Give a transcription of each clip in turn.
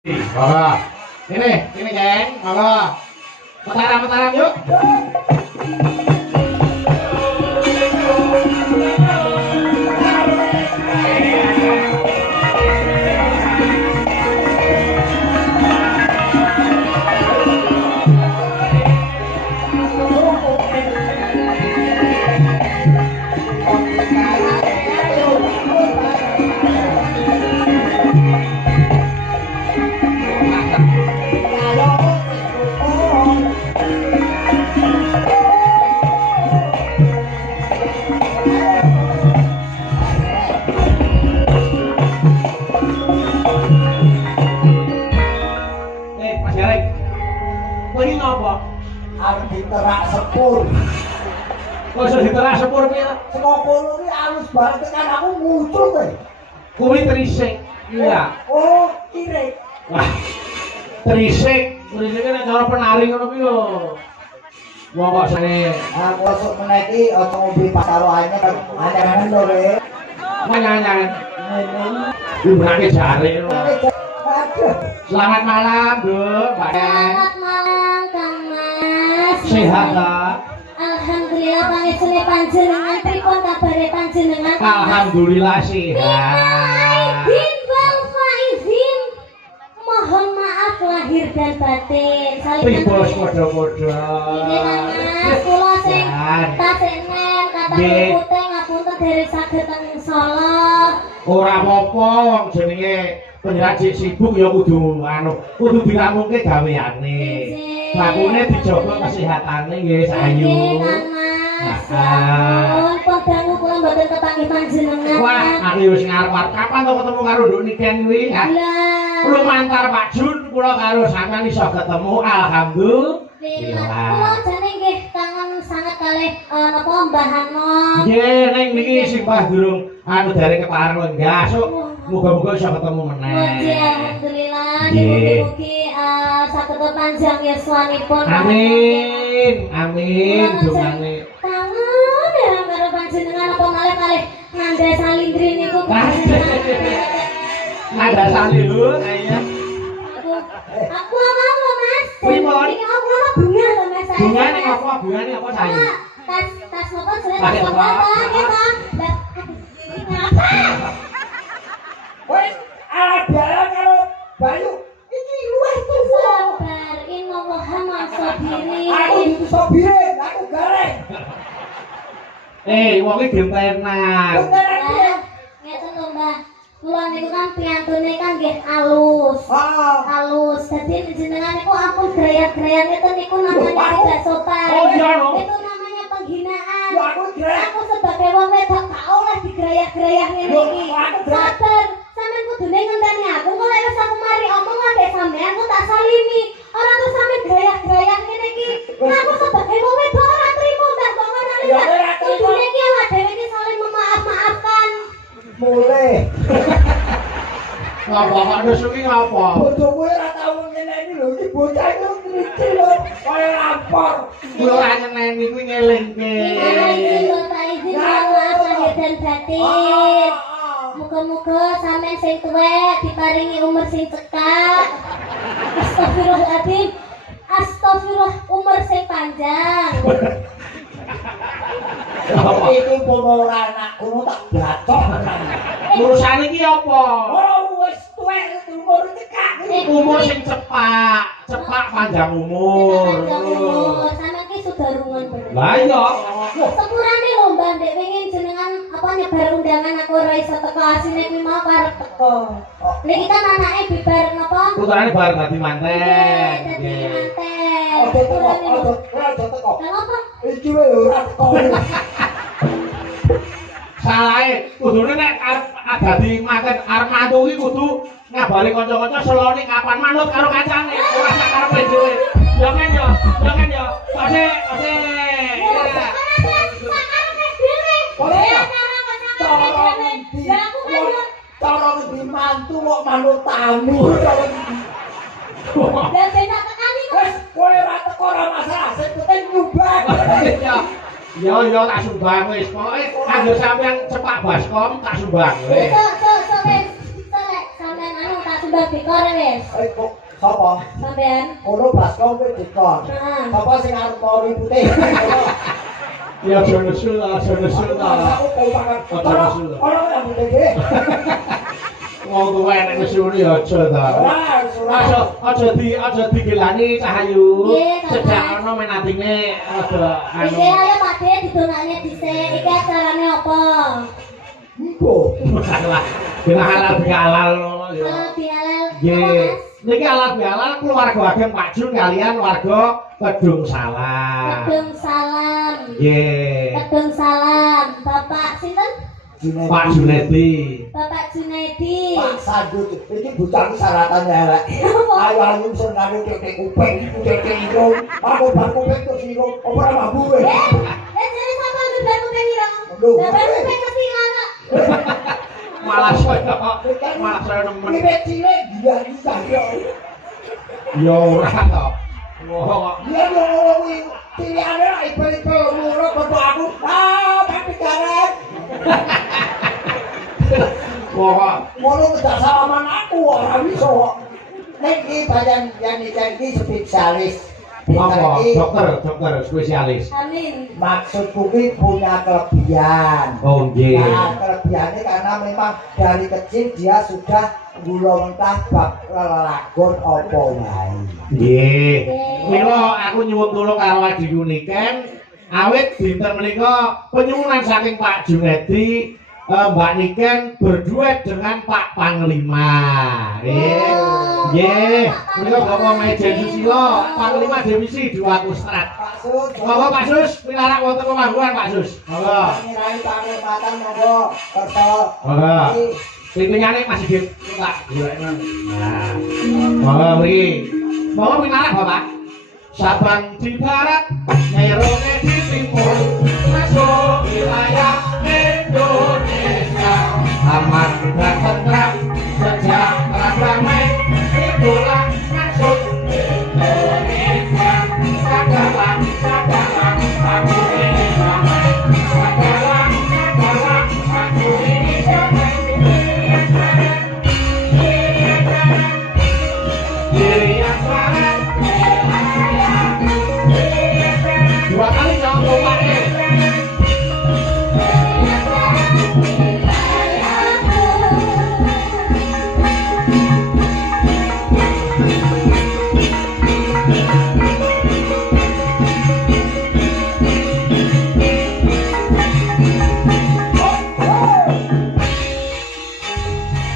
Monggo. Ini geng, monggo. Mataram yuk. Diterak sepur. Kok iso diterak sepur piye? Saka kono iki alus banget tekan aku muncul kowe. Kuwi trisik. Iya. Oh, kire. Wah. Trisik nek cara penari ngono kuwi lho. Wong kok sene Aku sok meneki aja ngombe pasar anyar anyar lho kowe. manyanyan. Ngene. Ibrake jare lho. Aduh. Selamat malam, Bu. Mbak En. Selamat malam Kang Mas. Sehat ta? Alhamdulillah pangesune panjenengan pripun kabare panjenengan? Alhamdulillah sehat. Aidin wal faizin. Mohon maaf lahir dan batin. Pripun padha-padha. Nggih Kang Mas, kula sing tasik nen kata putih ngapunten derek saged teng Solo. Ora apa-apa wong jenenge penyiar sibuk ya kudu diramungke gaweane. Lakune dijaga kesehatane nggih sayu. Nggih Kang Mas. Sampun padhangu kula mboten kepanggih panjenengan. Wah, aku wis ngarep kapan to ketemu karo Nduk Niken kuwi? Lah. Lumantar Pak Jun kula karo sampean iso ketemu alhamdulillah. Kula jane nggih kangen sanget kalih napa Mbah Hanom. Nggih, ning niki sing Mbah durung derek kepareng lenggah. Sok muga-muga iso ketemu meneh. Nggih, alhamdulillah. Nggih. Mugi-mugi saged panjang yuswanipun. Amin. Amin dongane. Kangen ya karo panjenengan apa malih-malih nanda salindri niku. Ada salih lho kayaknya. Aku mau lho Mas. Pripun? Iki aku ana bunga lho Mas. Bungane apa? Bungane apa sayu? Tas nopo jelek Pakai tas nopo apa? nggih Pak. Lah, ini ngapa? Wes arep jalan karo Bayu. Iki luwih tuwa. Sabar, innallaha ma'as-sabirin. Aku disobire, aku gareng. Wong iki gentenan. Bener. Ngeten lho Mbah. Kula niku kan piantune kan nggih alus. Ah. Alus. Dadi jenengan niku ampun grayat-grayat ngeten niku namanya tidak sopan. Oh, iya, lho. Itu namanya penghinaan. Lho, aku grayat. Aku sebagai wong wedok gak oleh digrayat-grayat ngene Lho, iki. aku grayat. Sabar. Sampeyan kudune ngenteni aku. Kok lek wis aku mari omong lek sampeyan aku tak salimi. Ora terus sampe grayat-grayat ngene iki. Aku sebagai wong wedok ora trimo Mbak kok ngono Ya, ora trimo. Kudune iki awak dhewe iki saling memaaf-maafkan. Mulai. Ngapa kok nusuki ngapa? Bojomu ora tau ngene iki lho, iki bocah iku krici lho, kaya lampor. Kuwi ora nyeneni kuwi ngelingke. Izin lho tak izin maaf lahir dan batin. Muga-muga sampean sing tuwek diparingi umur sing cekak. Astagfirullahaladzim. Astagfirullah umur sing panjang. Iki pomo ora anak kono tak blacok tenan. Urusane iki apa? Ora wis tuwek umur cekak. Umur sing cepak panjang umur. Panjang umur. Sampeyan ki sudarungan bener. Lah iya. Sepurane lho Mbak Ndek pengen jenengan apa nyebar undangan aku ora iso teko asine kuwi mau karep teko. Niki kan anake bibar napa? Putrane bar dadi manten. Dadi manten. Ojo teko, ojo teko. Kenapa? Iki wae ora teko. Salahe kudune nek arep dadi manten arep mantu iki kudu ngabari kanca-kanca selone kapan manut karo kancane. Ora sak karepe dhewe. Ya men yo, ya men yo. Kasih. Cara ngendi mantu kok manut tamu. Dan benak tekani kok. Wes kowe ora teko ora masalah, sing penting nyumbang. Yo tak sumbang wis. Pokoke kanggo sampean cepak baskom tak sumbang wis. So, sampean anu tak Udah dikor wis. Kok sapa? Sampean. Ono baskom kowe dikon. Heeh. Sapa sing arep tori putih? Ya aja nesu lah, aja nesu lah. Aku kau pakan. Ono yang putih iki. Wong tuwa nek nesu ya aja ta. Aja digilani Cahayu. Nggih, Kakak. Sejak ono menatine ada Iki ayo Pakde didongakne dhisik. Iki acarane apa? Embo. Masalah. Kena halal bihalal ya. Halal bihalal. Nggih. Niki halal bihalal keluarga Ageng Pak Jun kalian warga Kedung Salam. Kedung salam. Nggih. Kedung salam. Bapak sinten? Pak Junedi. Bapak Junaidi. Pak Sadut, iki bocah syaratan elek. Ayo ayo sing karo tetek kuping, tetek irung. Aku bar kuping terus irung, ora mampu kowe. Jadi sapa ngebar kuping ira? Lho. Bapak kuping kesilan kok. Malah saya nemen. Iki cilik dia iki yo. Ya ora to. Wah, Dia ngomong kuwi cilihane ra ibu-ibu muro bapak aku. Tapi karet. wah. Ngono tidak salaman aku ora bisa. Nek iki bayan yang iki spesialis. Apa? Dokter spesialis. Amin. Maksudku ki punya kelebihan. Oh nggih. Nah, kelebihannya karena memang dari kecil dia sudah gula mentah bab lelagon apa wae. Nggih. Mila aku nyuwun tulung karo adhiku Niken awit dinten menika penyuwunan saking Pak Junedi Mbak Niken berduet dengan Pak Panglima. Nggih. Nggih. Menika Bapak Majen Susilo, Panglima Divisi 2 Kustrat. Pak Sus, Monggo Pak Sus, pinarak wonten pemangguan Pak Sus. Monggo. ngirai panglihmatan monggo kerta. Monggo. Pimpinane Mas Sigit tak golekno. Nah. Monggo mriki. Monggo pinarak Bapak. Sabang di barat, Merauke di timur, masuk wilayah Indonesia. Aman dan tentram, sejahtera damai, itulah maksud Indonesia. Sadalah, aku ini damai. Sadalah, aku ini damai. Diri yang barat, dua kali jangan lupa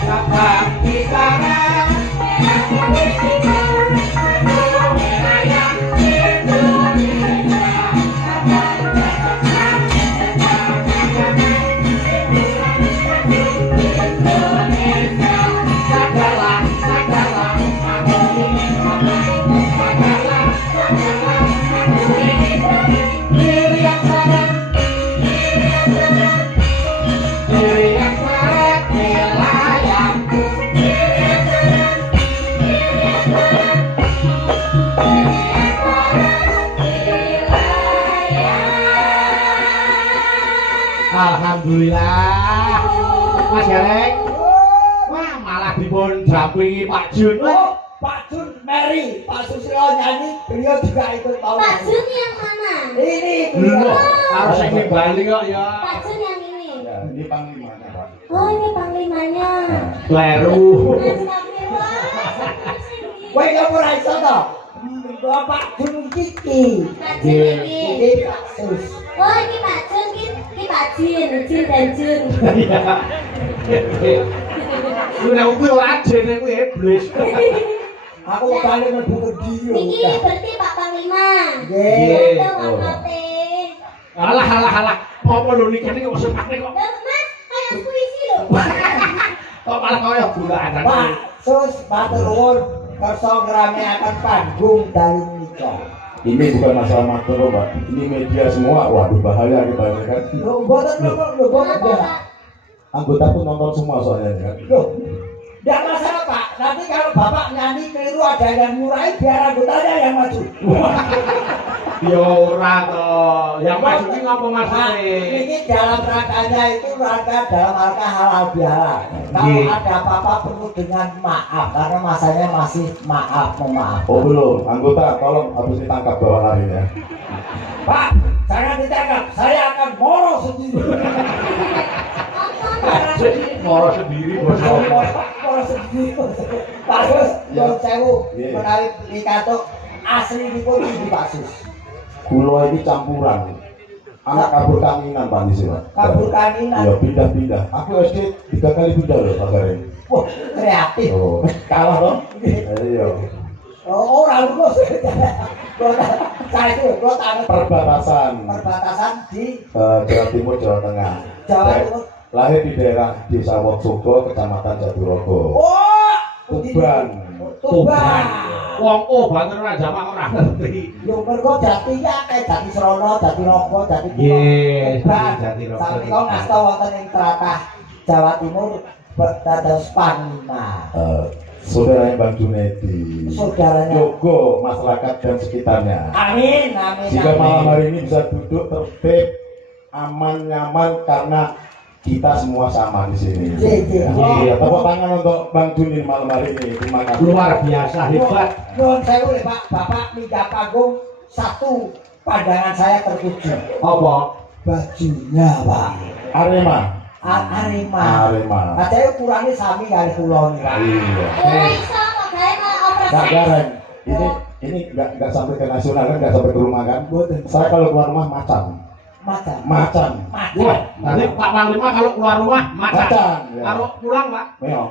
Sabang di barat, wilayah Indonesia. Sadalah, aku ini damai. Sadalah, aku ini damai. Diri yang barat, diri yang barat, wilayahku. Alhamdulillah. Mas Gareng. Wah, malah dipun dampingi Pak Jun. Oh, Pak Jun Mary, Pak Susilo nyanyi, beliau juga ikut tahu. Pak Jun yang mana? Ini Lho, beliau. harus ini Bali kok ya. Pak Jun yang ini. Ini panglimanya, Pak. Oh, ini panglimanya. Kleru. Astagfirullah. Kowe yo ora iso to. Bapak Jun Kiki. Pak Jun ini. Ini Pak Sus. Oh, ini Pak Jun, ini Pak Jin, Jin dan Jun. Iya. Udah kuwi ora jene kuwi iblis. Aku balik mlebu ke dia. Niki berarti Pak Panglima. Nggih. Itu angkate. Alah. Apa lho niki kok sepakne kok. Loh, Mas, kayak puisi loh. Kok malah kaya bulanan. Pak Sus matur nuwun kersa ngerameaken panggung dalu menika. Ini bukan masalah makro, Pak. Ini media semua. Waduh, bahaya kita ini kan. Lho, mboten lho, Kenapa, Pak? Anggota pun nonton semua soalnya kan. Loh, tidak masalah Pak. Nanti kalau Bapak nyanyi keliru ada yang murahi biar anggotanya yang maju. Ya ora to. Yang maju ki ngopo Nah, maksudnya? ini dalam rangkanya itu rangka dalam rangka halal bihalal. Kalau Iya. ada apa-apa penuh dengan maaf karena masanya masih maaf memaaf. Oh belum, anggota tolong habis ditangkap bawa lari ya. Pak, jangan ditangkap. Saya akan moro sendiri. Moro sendiri bos. Moro sendiri. Bagus, Ya. Yon Sewu Iya. menawi dikatuk asli dipun di Pak Sus. Kulo ini campuran. Anak kabur kanginan Pak di sini. Kabur kanginan. Iya pindah-pindah. Aku SD 3 kali pindah loh Pak Garing. Wah, kreatif. Oh, kalah dong. Iya. Oh, ora lulus. Saya itu kok tangan Perbatasan perbatasan di Jawa Timur, Jawa Tengah. Jawa Timur. Lahir di daerah Desa Woksogo, Kecamatan Jatirogo. Oh, Tuban. Tuban. Wong obat ora jamak ora ngerti. Yo mergo jati ya kayak jati Srono, jati Roko, jati Nggih, Tuban. Jati Roko. Sampai kau ngasta wonten ing tlatah Jawa Timur dados Panina. Saudaranya Bang Junedi. Saudaranya. Jogo masyarakat dan sekitarnya. Amin, amin. Jika amin. malam hari ini bisa duduk tertib, aman, nyaman karena kita semua sama di sini. Iya. Iya, tepuk tangan untuk Bang Juni malam hari ini. Terima kasih. Luar biasa hebat. Nuwun sewu lho Pak, Bapak minta panggung satu pandangan saya tertuju. Apa? Bajunya Pak. Arema. Arema. Arema. Nah, saya ukurannya sami kali kula nih Pak. Iya. Ora iso kok gawe malah Nggak operasi. gareng. Ini nggak sampai ke nasional kan, nggak sampai ke rumah kan. Saya kalau keluar rumah macan. Macan. Macan. Wah, nanti Pak Panglima kalau keluar rumah macan. Macan. Ya. Kalau pulang Pak, Meong.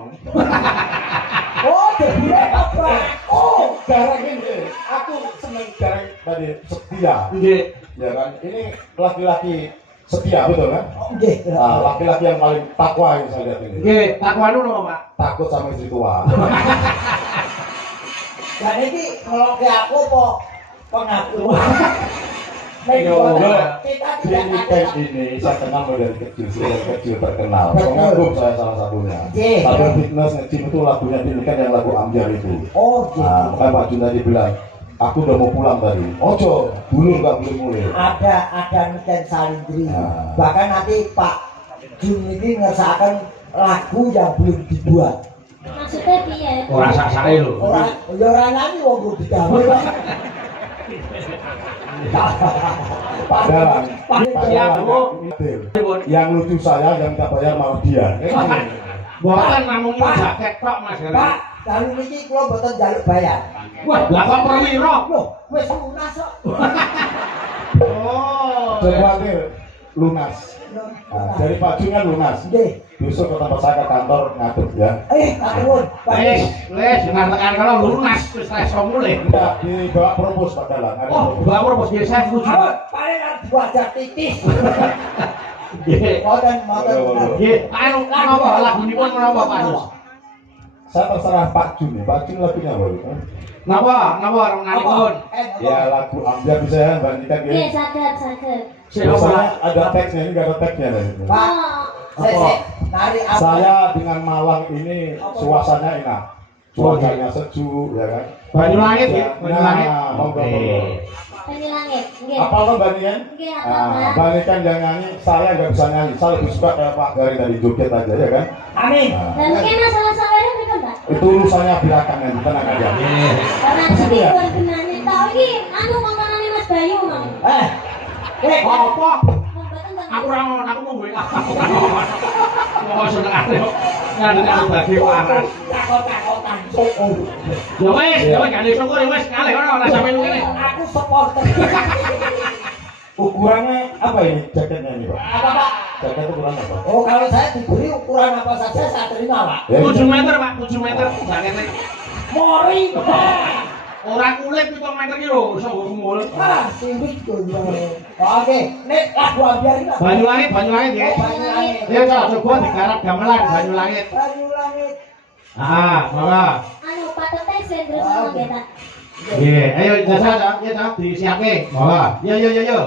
Oh, jadi apa? Oh, Gareng ini. Aku seneng gareng tadi setia. nggih. Ya kan. Ini laki-laki setia betul kan? nggih. Nah, laki-laki yang paling takwa yang saya lihat ini. Nggih, takwanu napa Pak? Takut sama istri tua. Dan ini kalau ke aku apa pengakuan? Yo, Kita Di tidak weekend ada. ini saya kenal dari kecil, dari kecil terkenal. Betul. Pengagum saya salah satunya. Iya. Tapi fitness nge-gym itu lagunya di weekend yang lagu Amjar itu. Oh, Nah, gitu. makanya Pak Jun tadi bilang, aku udah mau pulang tadi. Ojo, dulu nggak boleh mulai. Ada Miten Salindri. Nah. Bahkan nanti Pak Jun ini ngersakan lagu yang belum dibuat. Maksudnya piye? Ora sak-sake lho. Orang, ya orang nyanyi wong belum digawe. Dalam, Pripun? yang lucu saya, yang tak bayar malah dia. Mboten namung jaket tok Mas. Pak, dalu niki kula mboten njaluk bayar. Wah, lah kok perwira? Loh, wis lunas kok. Oh. Khawatir lunas. Nah, dari Pak Jun kan lunas. Nggih. Besok ke tempat saya ke kantor ngadep ya. Katuwun, Pak. Les dengan tekan kalau lunas wis iso mulih. Enggak, dibawa propos Pak Dalang. Ada Oh, propos. bawur bos biasa saya setuju. Ayo, paling arep wajah titis. Nggih. Mboten, mboten. Nggih, anu napa lagunipun menapa Pak Yus? Saya terserah Pak Jun ya. Pak Jun lagunya apa? Napa? Napa renganipun? Ya lagu Ambiar bisa ya Mbak Nita Nggih, gitu. saged. Biasanya ada teksnya, ini nggak ada teksnya dari itu. Pak, Oh, saya nari apa? Saya dengan Malang ini suasananya enak. Cuacanya sejuk ya kan. Banyulangit ya, Banyulangit. Nah, monggo monggo. Penyu langit. Nggih. Apa lo Mbak Nian? Nggih, apa Nah, Pak? Mbak Nian kan yang nyanyi, saya nggak bisa nyanyi. Saya lebih suka kayak Pak Garing tadi joget aja ya kan. Amin. Nah, Lah mungkin masalah saweran mriko, Mbak. itu urusannya belakangan, tenang aja. Nggih. Ora sepikun benane tau iki anu mangkonane Mas Bayu mau. Apa? Mboten teng. Aku ora ngono, aku mau WA. Mau seneng ate kok. Ngandel bagi waras. Takut-takutan soko. Ya wis gak syukur ya wis kalih ora ora sampe ngene. Aku supporter. Ukurannya apa ini jaketnya ini Pak? Apa Pak? Jaket ukuran apa? Oh, kalau saya diberi ukuran apa saja saya terima Pak. Ya, 7 meter Pak, 7 meter jakete. Mori. Ora kulit 7 meter ki lho, iso nggo kumul. Ah, siwit kok. Oke, nek lagu Ambiar iki. Banyulangit ya. Banyulangit. Ya kalau coba digarap gamelan Banyulangit. Banyulangit. Ah, mangga. Anu patete sendro sama nggih, Pak. Nggih, ayo jasa ya ta disiapke. Mangga. Yo.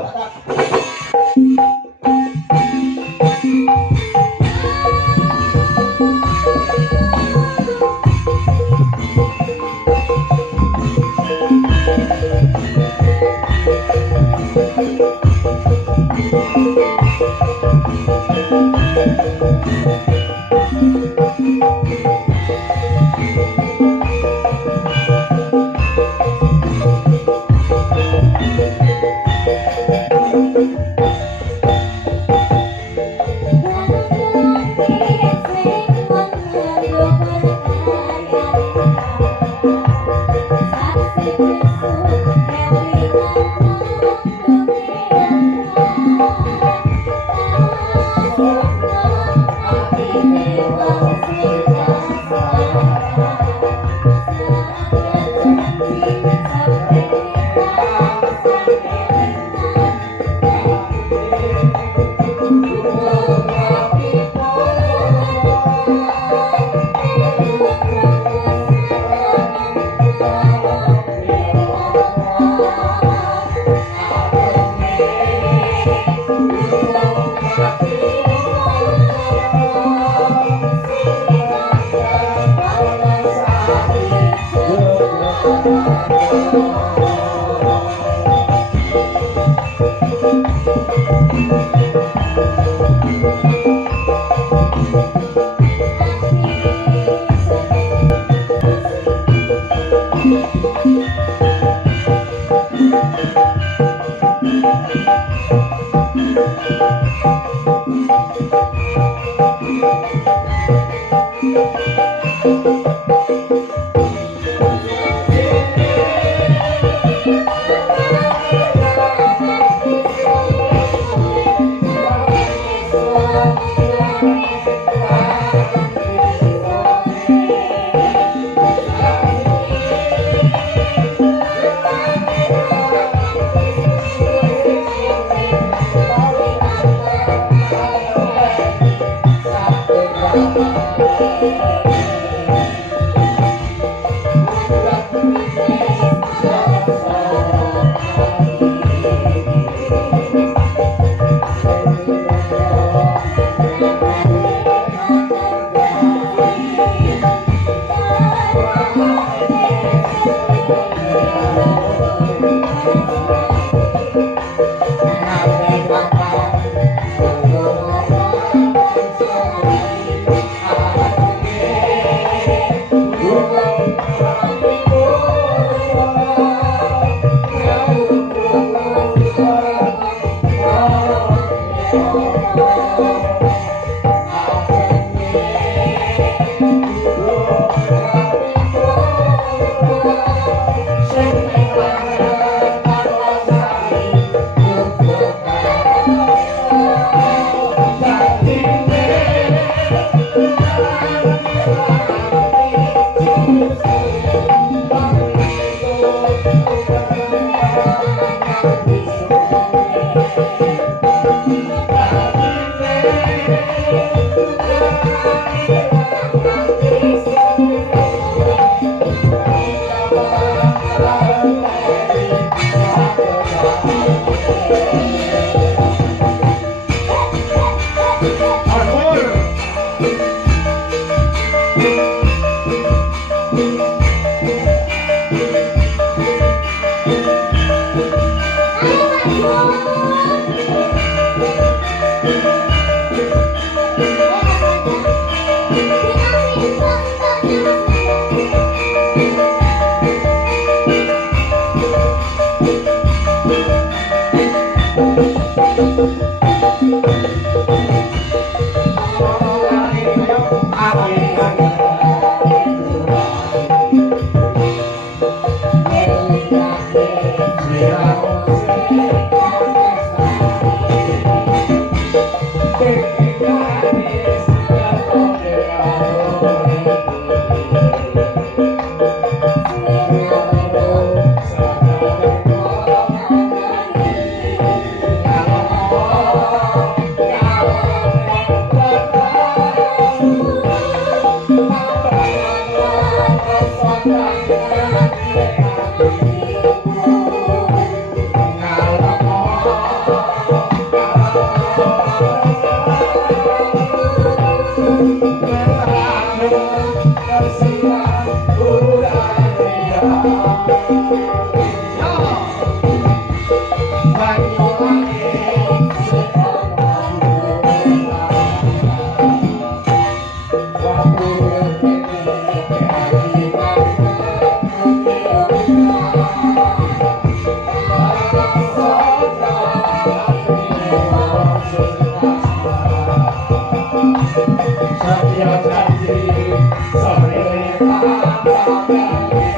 Satya Jati, Sore Tata,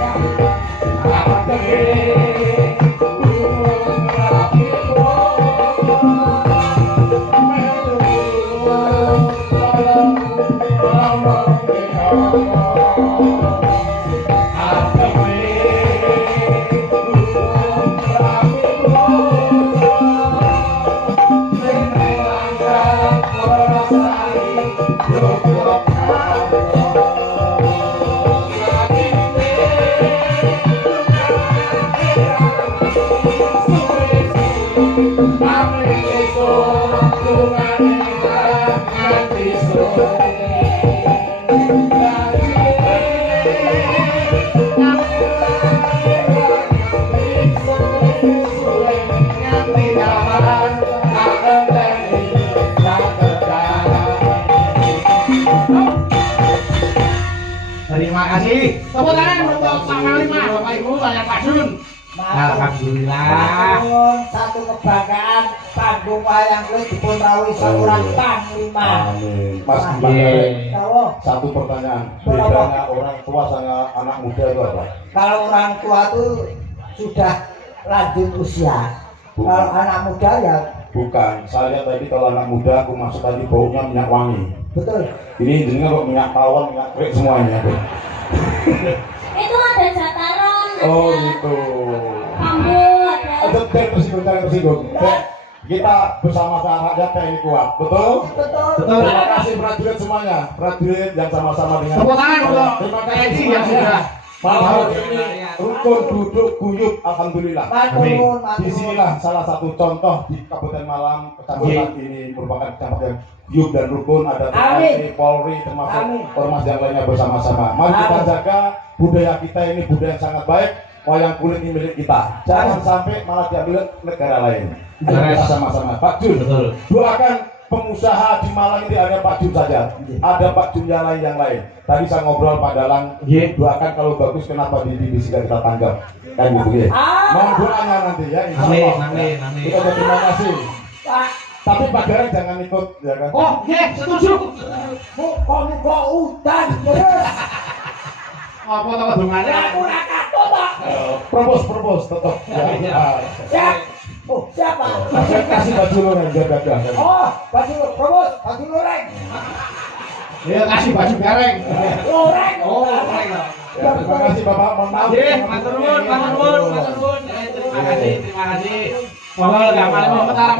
Pak Jun. Alhamdulillah. Satu kebanggaan panggung wayang kulit dipun rawuhi seorang panglima. Amin. Mas Nah, Bangare, Kalau satu pertanyaan. Bedanya orang tua sama anak muda itu apa? kalau orang tua itu sudah lanjut usia. Kalau anak muda ya Bukan. Saya lihat tadi kalau anak muda aku masuk tadi baunya minyak wangi. betul. Ini jenenge kok minyak tawon, minyak krik semuanya. Itu ada jataran, Oh ada gitu. rambut, Ada tersinggung. Kita bersama-sama rakyat TNI kuat, betul? Betul. Betul. Terima kasih prajurit semuanya, prajurit yang sama-sama dengan. Tepuk tangan untuk Terima kasih TNI yang semuanya. sudah Malam ini rukun duduk guyup, alhamdulillah. Maturun, Disinilah salah satu contoh di Kabupaten Malang, kecamatan ini merupakan kecamatan guyup dan rukun. Ada TNI, Polri, termasuk Amin. ormas yang lainnya bersama-sama. Mari kita Amin. jaga budaya kita ini, budaya yang sangat baik. Wayang kulit ini milik kita. Jangan sampai malah diambil negara lain. Ayo kita sama-sama. Pak Jun, Betul. doakan pengusaha di Malang ini ada Pak Jun saja. Ada Pak Jun yang lain. Tadi saya ngobrol Pak Dalang. Iya. Doakan kalau bagus kenapa di divisi kita tanggap. Kan gitu ya. Mohon doanya nanti ya. Insya Amin, Allah. amin, amin. Kita ucap terima kasih. Pak, Tapi Pak Gareng jangan ikut ya kan. Oh, oke, setuju. muka udan terus. Apa tak hubungannya? Aku ora katut kok. Propos tetap. Ya. Ah. Siap. Oh, siapa? Saya kasih baju lo yang jaga. Oh, baju probos, baju loreng. Ya kasih baju gareng. Loreng. Oh, gareng. Ya, terima kasih Bapak. Mohon maaf. Nggih, matur nuwun, matur nuwun, matur nuwun. Terima kasih, terima kasih. Monggo gamal mau metaram.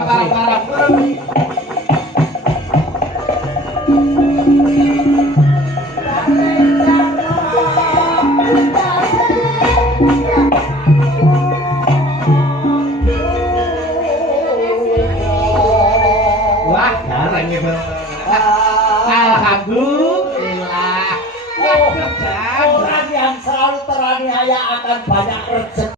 Wah, gareng ya, Bang. Alhamdulillah. Orang yang selalu teraniaya akan banyak rezeki.